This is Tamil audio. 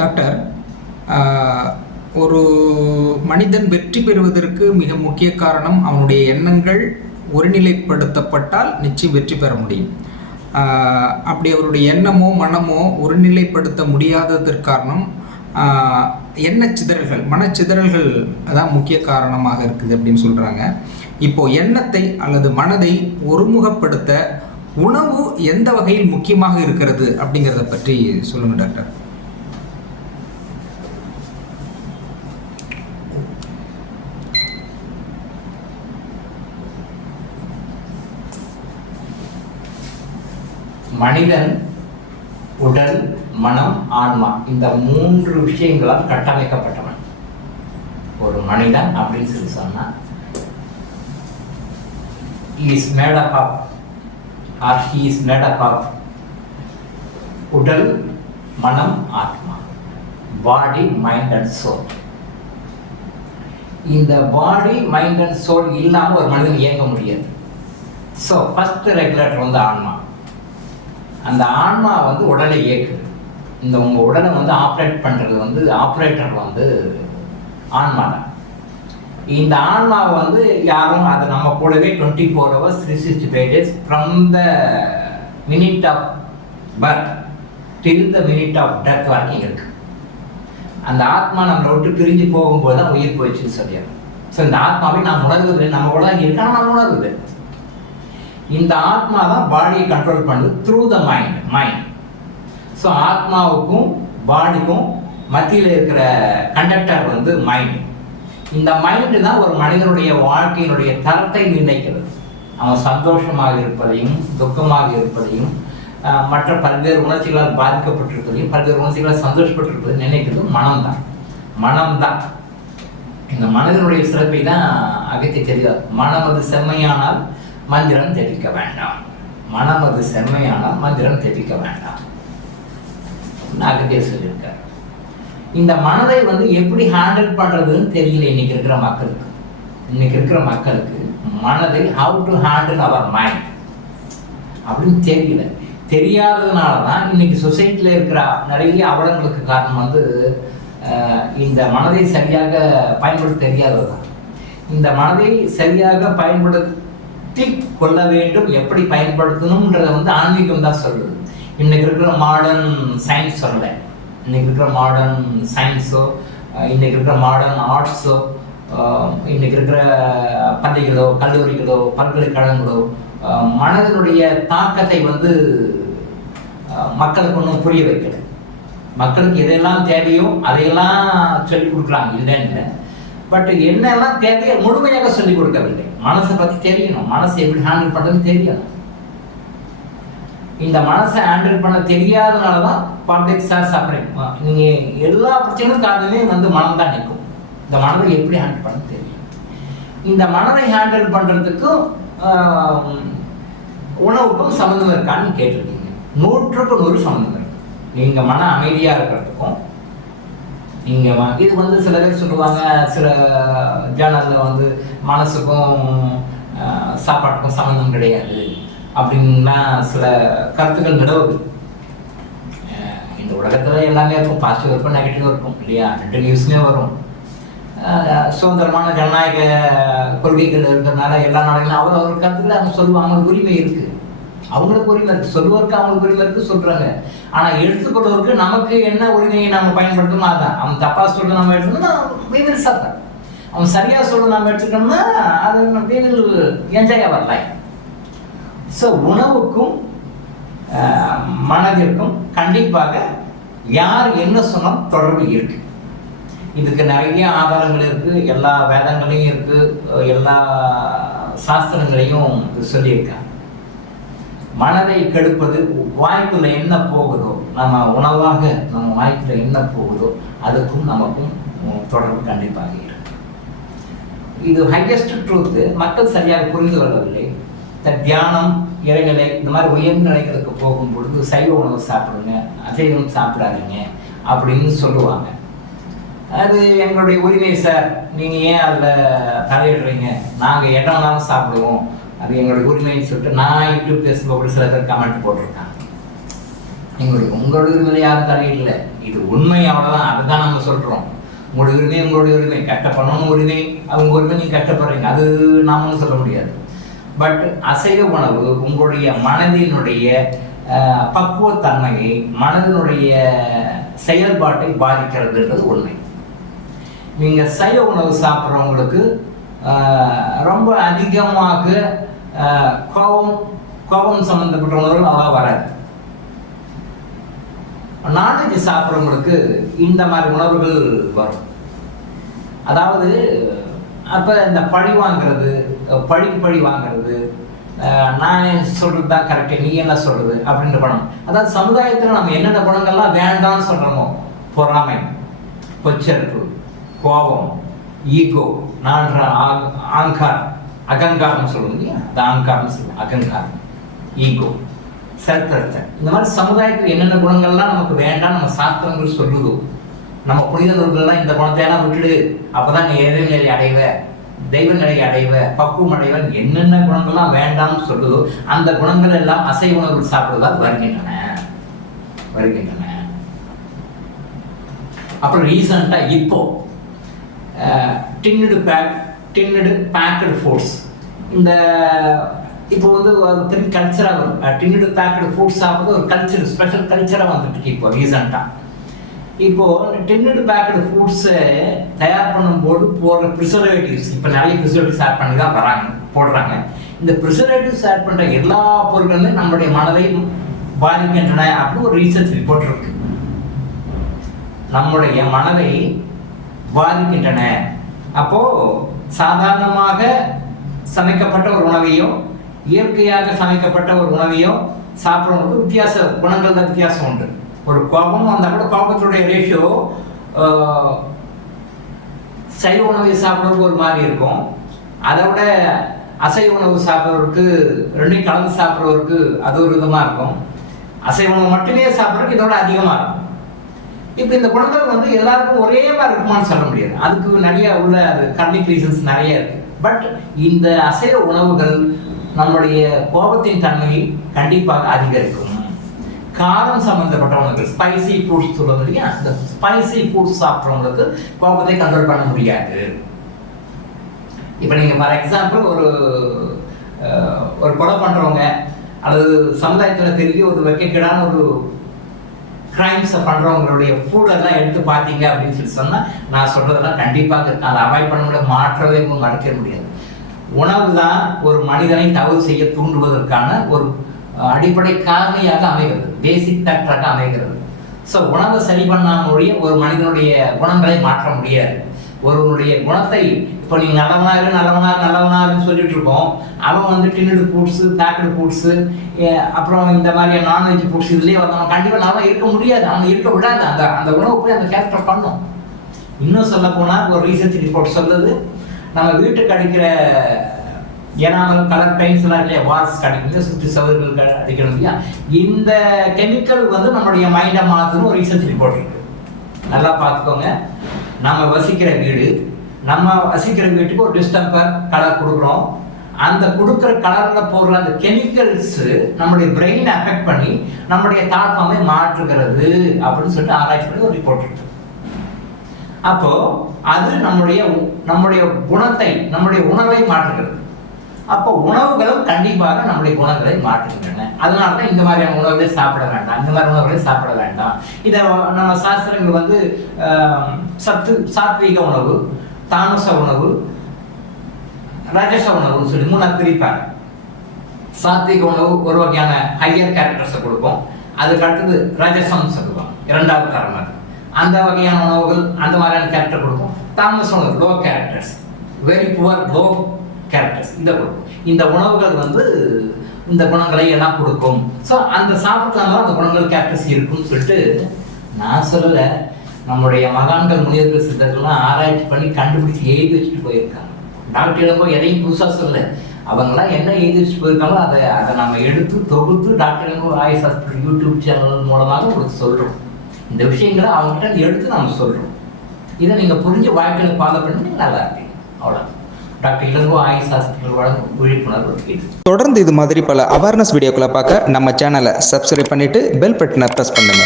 டாக்டர், ஒரு மனிதன் வெற்றி பெறுவதற்கு மிக முக்கிய காரணம் அவனுடைய எண்ணங்கள் ஒருநிலைப்படுத்தப்பட்டால் நிச்சயம் வெற்றி பெற முடியும். அப்படி அவருடைய எண்ணமோ மனமோ ஒருநிலைப்படுத்த முடியாததற்கு காரணம் எண்ணச்சிதறல்கள், மனச்சிதறல்கள் தான் முக்கிய காரணமாக இருக்குது அப்படின்னு சொல்கிறாங்க. இப்போது எண்ணத்தை அல்லது மனதை ஒருமுகப்படுத்த உணவு எந்த வகையில் முக்கியமாக இருக்கிறது அப்படிங்கிறத பற்றி சொல்லுங்கள் டாக்டர். மனிதன் உடல், மனம், ஆன்மா இந்த 3 விஷயங்களால் கட்டமைக்கப்பட்டவன் ஒரு மனிதன் அப்படின்னு சொல்லி சொன்னா is made up of or he is made up of உடல், மனம், ஆத்மா, பாடி, மைண்ட் அண்ட் சோல். இந்த பாடி, மைண்ட் அண்ட் சோல் இல்லாமல் ஒரு மனிதன் இயங்க முடியாது. ஸோ ஃபர்ஸ்ட் ரெகுலேட்டர் வந்து ஆன்மா. அந்த ஆன்மா வந்து உடலை இயக்குது. இந்த உங்கள் உடலை வந்து ஆப்ரேட் பண்ணுறது வந்து ஆப்ரேட்டர் வந்து ஆன்மா தான். இந்த ஆன்மாவை வந்து யாரும் அதை நம்ம கூடவே 24 hours 365 days from the minute of birth till the minute of death வரைக்கும் இருக்கு. அந்த ஆத்மா நம்மளை விட்டு பிரிஞ்சு போகும்போது தான் உயிர் போயிடுச்சுன்னு சொல்லிடுறோம். ஸோ இந்த ஆத்மாவை நாம் உணர்வது, நம்ம கூட தான் இருக்கான நம்ம உணர்வது. இந்த ஆத்மா தான் பாடியை கண்ட்ரோல் பண்ணுது த்ரூ த மைண்ட். ஸோ ஆத்மாவுக்கும் பாடிக்கும் மத்தியில் இருக்கிற கண்டக்டர் வந்து மைண்ட். இந்த மைண்டு தான் ஒரு மனிதனுடைய வாழ்க்கையினுடைய தரத்தை நிர்ணயிக்கிறது. அவன் சந்தோஷமாக இருப்பதையும் துக்கமாக இருப்பதையும் மற்ற பல்வேறு உணர்ச்சிகளால் பாதிக்கப்பட்டிருப்பதையும் பல்வேறு உணர்ச்சிகளால் சந்தோஷப்பட்டிருப்பதையும் நினைக்கிறது மனம்தான். இந்த மனிதனுடைய சிறப்பை தான் அகத்தி தெரியாது. மனமது செம்மையானால் மந்திரம் தெளிக்க வேண்டாம். மனமது செம்மையானால் மந்திரம் தெளிக்க வேண்டாம் அகத்திய சொல்லியிருக்கார். இந்த மனதை வந்து எப்படி ஹேண்டில் பண்றதுன்னு தெரியல இன்னைக்கு இருக்கிற மக்களுக்கு. மனதை how to handle our mind அப்படின்னு தெரியல. தெரியாததுனால தான் இன்னைக்கு சொசைட்டியில் இருக்கிற நிறைய அவலங்களுக்கு காரணம் வந்து இந்த மனதை சரியாக பயன்படுத்த தெரியாதது தான். இந்த மனதை சரியாக பயன்படுத்தி கொள்ள வேண்டும், எப்படி பயன்படுத்தணும்ன்றத வந்து ஆன்மீகம் தான் சொல்லுது. இன்னைக்கு இருக்கிற மாடர்ன் சயின்ஸ் சொல்லலை. இன்னைக்கு இருக்கிற மாடர்ன் சயின்ஸோ, இன்னைக்கு இருக்கிற மாடர்ன் ஆர்ட்ஸோ, இன்னைக்கு இருக்கிற பள்ளிகளோ கல்லூரிகளோ பல்கலைக்கழகங்களோ மனதனுடைய தாக்கத்தை வந்து மக்களுக்கு ஒன்றும் புரிய வைக்கல. மக்களுக்கு எதெல்லாம் தேவையோ அதையெல்லாம் சொல்லிக் கொடுக்குறாங்க, இல்லைன்னு. பட் என்னெல்லாம் தேவையோ முழுமையாக சொல்லிக் கொடுக்கவில்லை. மனசை பற்றி தெரியணும், மனசை எப்படி ஹேண்டில் பண்ணுறதுன்னு தெரியணும். இந்த மனசை ஹேண்டில் பண்ண தெரியாதனால தான் பப்ளிக்ஸ் ஆர் சஃபரிங். நீங்கள் எல்லா பிரச்சனையும் காரணமே வந்து மனம் தான் நிற்கும். இந்த மனதை எப்படி ஹேண்டில் பண்ண தெரியும். இந்த மனதை ஹேண்டில் பண்ணுறதுக்கும் உணவுக்கும் சம்மந்தம் இருக்கான்னு கேட்டிருக்கீங்க. 100க்கு 100 சம்மந்தம் இருக்கு. நீங்கள் மன அமைதியாக இருக்கிறதுக்கும் நீங்கள் இது வந்து சில பேர் சொல்லுவாங்க, சில ஜேர்னலில் வந்து மனசுக்கும் சாப்பாட்டுக்கும் சம்மந்தம் கிடையாது அப்படின்லாம் சில கருத்துக்கள் நிலவுது. இந்த உலகத்தில் எல்லாமே இருக்கும், பாசிட்டிவ் இருக்கும், நெகட்டிவ் இருக்கும் இல்லையா? 2 நியூஸ்லேயும் வரும். சுதந்திரமான ஜனநாயக கொள்கைகள் இருக்கிறதுனால எல்லா நாடுகளும் அவர் கருத்துக்களை அவங்க சொல்லுவாங்க. அவங்களுக்கு உரிமை இருக்குது, சொல்லுவதற்கு அவங்களுக்கு உரிமை இருக்குது சொல்கிறாங்க. ஆனால் எடுத்துக்கொள்வதற்கு நமக்கு என்ன உரிமையை நம்ம பயன்படுத்தணும் அதுதான். அவன் தப்பாக சொல்ல நம்ம எடுத்துக்கணும்னா வீவில் சாப்பிட்றேன், அவன் சரியாக சொல்ல நம்ம எடுத்துக்கணும்னா அது வீவில் என்ஜாய் வரலாம். ஸோ உணவுக்கும் மனதிற்கும் கண்டிப்பாக யார் என்ன சொன்னால் தொடர்பு இருக்கு. இதுக்கு நிறைய ஆதாரங்கள் இருக்குது, எல்லா வேதங்களையும் இருக்குது, எல்லா சாஸ்திரங்களையும் சொல்லியிருக்காங்க. மனதை கெடுப்பது வாய்க்குள்ள என்ன போகுதோ, நம்ம உணவாக நம்ம வாய்க்குள்ள என்ன போகுதோ அதுக்கும் நமக்கும் தொடர்பு கண்டிப்பாக இருக்கு. இது ஹையஸ்ட் ட்ரூத்து மக்கள் சரியாக புரிந்து கொள்ளவில்லை. தியானம், இறைநிலை, இந்த மாதிரி உயர்ந்த நிலைகளுக்கு போகும் பொழுது சைவ உணவு சாப்பிடுங்க, அசைவம் சாப்பிடாதீங்க அப்படின்னு சொல்லுவாங்க. அது எங்களுடைய உரிமை சார், நீங்கள் ஏன் அதில் தலையிடுறீங்க, நாங்கள் இடம் இல்லாமல் சாப்பிடுவோம், அது எங்களுடைய உரிமைன்னு சொல்லிட்டு நான் யூடியூப் பேசும்போது சில பேர் கமெண்ட் போட்டிருக்காங்க. உங்களுடைய உரிமையில யாரும் தலையிடல, இது உண்மை, அவ்வளோதான். அதுதான் நம்ம சொல்கிறோம். உங்களுடைய உரிமை உங்களுடைய உரிமை, கஷ்டப்படணும் உரிமை, அவங்க உரிமை நீங்கள் கஷ்டப்படுறீங்க, அது நாமளும் சொல்ல முடியாது. பட் அசைவ உணவு உங்களுடைய மனதினுடைய பக்குவத்தன்மையை, மனதினுடைய செயல்பாட்டை பாதிக்கிறதுன்றது உண்மை. நீங்கள் சைவ உணவு சாப்பிட்றவங்களுக்கு ரொம்ப அதிகமாக கோபம் சம்மந்தப்பட்ட உணவுகள் அவ்வளோ வராது. நான்வெஜ் சாப்பிட்றவங்களுக்கு இந்த மாதிரி உணவுகள் வரும். அதாவது அப்போ இந்த பழி வாங்கிறது, பழி வாங்கிறது, நான் சொல்கிறது தான் கரெக்டு, நீ என்ன சொல்கிறது அப்படின்ற குணம். அதாவது சமுதாயத்தில் நம்ம என்னென்ன குணங்கள்லாம் வேண்டாம்னு சொல்கிறோமோ, பொறாமை, பொச்சரிப்பு, கோபம், ஈகோ, நான் அகங்காரம் சொல்லுவோம் இல்லையா, அது அகங்காரம் சொல்லுவோம், அகங்காரம், ஈகோ, செல்ஃப்-ரெஸ்பெக்ட், இந்த மாதிரி சமுதாயத்தில் என்னென்ன குணங்கள்லாம் நமக்கு வேண்டாம் நம்ம சாஸ்திரங்கள் சொல்லுதோ, நம்ம புனித நூல்கள்லாம் இந்த குணத்தை எல்லாம் விட்டுடு, அப்போதான் நீ இறைநிலை அடைவ, தெய்வ நிலையை அடைவ, பக்குவம் அடைவன், என்னென்ன குணங்கள்லாம் வேண்டாம்னு சொல்லுதோ அந்த குணங்கள் எல்லாம் அசைவ உணவுகள் சாப்பிடுவதால் வருகின்றன. அப்புறம் ரீசெண்டாக இப்போ டின்னடு பேக்கடு ஃபுட்ஸ், இந்த இப்போ வந்து திரும்பி கல்ச்சராக வரும். டின்னடு பேக்கடு ஃபுட்ஸ் சாப்பிட்றது ஒரு கல்ச்சர், ஸ்பெஷல் கல்ச்சராக வந்துட்டு இப்போ ரீசெண்டாக. இப்போது டின்னடு பேக்கடு ஃபுட்ஸை தயார் பண்ணும்போது போடுற ப்ரிசர்வேட்டிவ்ஸ், இப்போ நிறைய ப்ரிசர்வேட்டிவ்ஸ் ஆட் பண்ணி தான் போடுறாங்க. இந்த ப்ரிசர்வேட்டிவ்ஸ் ஆட் பண்ணுற எல்லா பொருட்களுமே நம்மளுடைய மனதை பாதிக்கின்றன அப்படின்னு ஒரு ரீசர்ச் ரிப்போர்ட் இருக்கு. நம்முடைய மனதை பாதிக்கின்றன. அப்போது சாதாரணமாக சமைக்கப்பட்ட ஒரு உணவையோ இயற்கையாக சமைக்கப்பட்ட ஒரு உணவையோ சாப்பிட்றவங்களுக்கு குணங்கள் தான் வித்தியாசம் உண்டு. ஒரு கோபம் வந்தால் கூட கோபத்துடைய ரேஷியோ சைவ உணவை சாப்பிட்றதுக்கு ஒரு மாதிரி இருக்கும், அதை விட அசைவ உணவு சாப்பிட்றவருக்கு, ரெண்டையும் கலந்து சாப்பிட்றவருக்கு அது ஒரு விதமாக இருக்கும். அசைவ உணவு மட்டுமே சாப்பிட்றதுக்கு இதோட அதிகமாக இருக்கும். இப்போ இந்த குணங்கள் வந்து எல்லாருக்கும் ஒரே மாதிரி இருக்குமான்னு சொல்ல முடியாது, அதுக்கு நிறைய உள்ள அது கர்மிக் ரீசன்ஸ் நிறைய இருக்கு. பட் இந்த அசைவ உணவுகள் நம்முடைய கோபத்தின் தன்மையை கண்டிப்பாக அதிகரிக்கும். காரம் சம்பந்தப்பட்ட உணவுகள், ஸ்பைசி ஃபுட்ஸ் சொல்லுவது இல்லையா, அந்த ஸ்பைசி ஃபுட்ஸ் சாப்பிட்றவங்களுக்கு கோபத்தை கண்ட்ரோல் பண்ண முடியாது. இப்போ நீங்கள் ஃபார் எக்ஸாம்பிள் ஒரு கொலை பண்ணுறவங்க அல்லது சமுதாயத்தில் பெரிய ஒரு வெட்கக்கேடான ஒரு கிரைம்ஸை பண்ணுறவங்களுடைய ஃபுட்டெல்லாம் எடுத்து பார்த்தீங்க அப்படின்னு சொல்லி சொன்னால், நான் சொல்கிறதெல்லாம் கண்டிப்பாக இருக்கு, அதை அவாய்ட் பண்ண முடியாது, மாற்றவே மறுக்க முடியாது. உணவு தான் ஒரு மனிதனை தவறு செய்ய தூண்டுவதற்கான ஒரு அடிப்படை காரணியாக அமைகிறது, பேசிக் ஃபேக்டராக அமைகிறது. ஸோ உணவை சரி பண்ணாமொழிய ஒரு மனிதனுடைய குணங்களை மாற்ற முடியாது. ஒருவனுடைய குணத்தை இப்போ நீங்கள் நல்லவனாருன்னு சொல்லிட்டு இருக்கோம், அவன் வந்து டின்னடு ஃபுட்ஸு, பேக்கடு ஃபுட்ஸு, அப்புறம் இந்த மாதிரி நான்வெஜ் ஃபுட்ஸ் இதுலேயே வந்தவன் கண்டிப்பாக நல்லா இருக்க முடியாது, அவன் இருக்க விடாது. அந்த உணவு போய் அந்த கேரக்டர் பண்ணும். இன்னும் சொல்ல போனால் ஒரு ரீசர்ச் ரிப்போர்ட் சொல்லுது, நம்ம வீட்டுக்கு அடிக்கிற ஏனாமல் கலர் பெயிண்ட்ஸ்லாம் இல்லையா, வால்ஸ் கிடைக்கும், சுற்றி சவர்கள் அடிக்கணும் இல்லையா, இந்த கெமிக்கல் வந்து நம்மளுடைய மைண்டை மாற்றணும் ஒரு ரீசர்ச் ரிப்போர்ட் இருக்கு. நல்லா பார்த்துக்கோங்க. நம்ம வசிக்கிற வீட்டுக்கு ஒரு டிஸ்டம்பர் கலர் கொடுக்குறோம், அந்த கொடுக்குற கலரில் போடுற அந்த கெமிக்கல்ஸு நம்மளுடைய பிரெயினை அஃபெக்ட் பண்ணி நம்மளுடைய தாட் ஃபார்மை மாற்றுகிறது அப்படின்னு சொல்லிட்டு ஆராய்ச்சி பண்ணி ஒரு ரிப்போர்ட் இருக்கு. அப்போ அது நம்முடைய குணத்தை, நம்முடைய உணவை மாற்றுகிறது. அப்போ உணவுகளும் கண்டிப்பாக நம்முடைய குணங்களை மாற்றுகின்றன. அதனால தான் இந்த மாதிரியான உணவுகளை சாப்பிட வேண்டாம், இந்த மாதிரி உணவுகளை சாப்பிட வேண்டாம். இதை நம்ம சாஸ்திரங்கள் வந்து சாத்வீக உணவு, தாமச உணவு, ரஜச உணவுன்னு சொல்லி மூணாக பிரிப்பாங்க. சாத்வீக உணவு ஒரு வகையான ஹையர் கேரக்டர்ஸை கொடுக்கும், அதுக்கு அடுத்தது ரஜசம் சொல்லுவாங்க, இரண்டாவது தரம் அது. அந்த வகையான உணவுகள் அந்த மாதிரியான கேரக்டர் கொடுக்கும். தாமச உணவு low characters, very poor low characters இதை கொடுக்கும். இந்த உணவுகள் வந்து இந்த குணங்களை எல்லாம் கொடுக்கும். ஸோ அந்த சாப்பிட்றாங்க அந்த குணங்கள் கேரக்டர்ஸ் இருக்குன்னு சொல்லிட்டு நான் சொல்லலை, நம்முடைய மகான்கள், முனிவர்கள், சித்தர்கள்லாம் ஆராய்ச்சி பண்ணி கண்டுபிடிச்சி எழுதி வச்சுட்டு போயிருக்காங்க. டாக்டர் இளங்கோ எதையும் புதுசாக சொல்லலை, அவங்களாம் என்ன எழுதி வச்சுட்டு போயிருக்காங்களோ அதை நம்ம எடுத்து தொகுத்து doctor Ilango Ayush hospital YouTube channel மூலமாக உங்களுக்கு சொல்கிறோம். இந்த விஷயங்களை அவங்ககிட்ட எடுத்து நம்ம சொல்கிறோம். இதை நீங்கள் புரிஞ்ச வாழ்க்கையில் ஃபாலோ பண்ணி நீங்கள் நல்லா இருப்பீங்க. அவ்வளோ. டாக்டர் இளங்கோ ஆயுஷ் ஹாஸ்பிட்டல் வழங்கும் விழிப்புணர்வு இது. தொடர்ந்து இது மாதிரி பல அவேர்னஸ் வீடியோக்களை பார்க்க நம்ம சேனலை சப்ஸ்கிரைப் பண்ணிட்டு பெல் பட்டனை ப்ரெஸ் பண்ணுங்க.